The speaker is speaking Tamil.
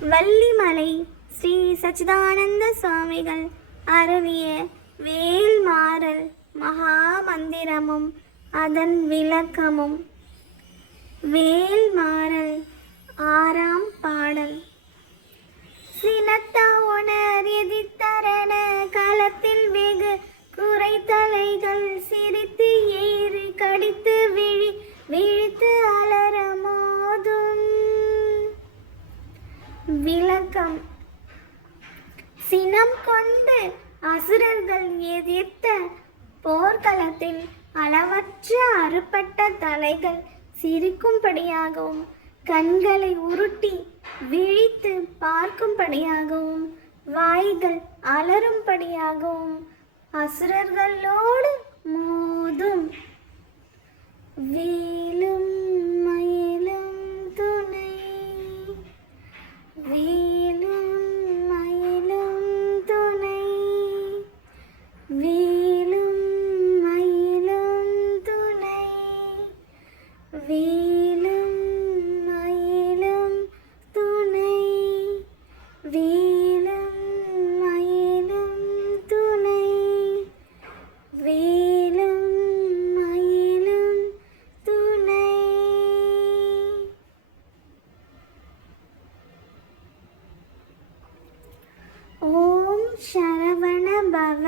வள்ளிமலை ஸ்ரீ சச்சிதானந்த சுவாமிகள் அருளிய வேல்மாறல் மகாமந்திரமும் அதன் விளக்கமும். வேல்மாறல் ஆறாம் பாடல். சினத்த உணர் எதிர்த்தரண களத்தில் வெகு குறைத்தலைகள் சிரித்து ஏறி கடித்து விழித்து அலரமோதும். விளக்கம். சினம் கொண்டு அசுரர்கள் எதிர்த்த போர்க்களத்தில் அளவற்ற அறுபட்ட தலைகள் சிரிக்கும்படியாகவும் கண்களை உருட்டி விழித்து பார்க்கும்படியாகவும் வாய்கள் அலரும்படியாகவும் அசுரர்களோடு மோதும். வேலும் மயிலும் துணை, வேலும் மயிலும் துணை, வேலும் மயிலும் துணை, வேலும் மயிலும் துணை, வேலும் மயிலும் துணை, வேலும் மயிலும் துணை. ஓம் சரவண பவ.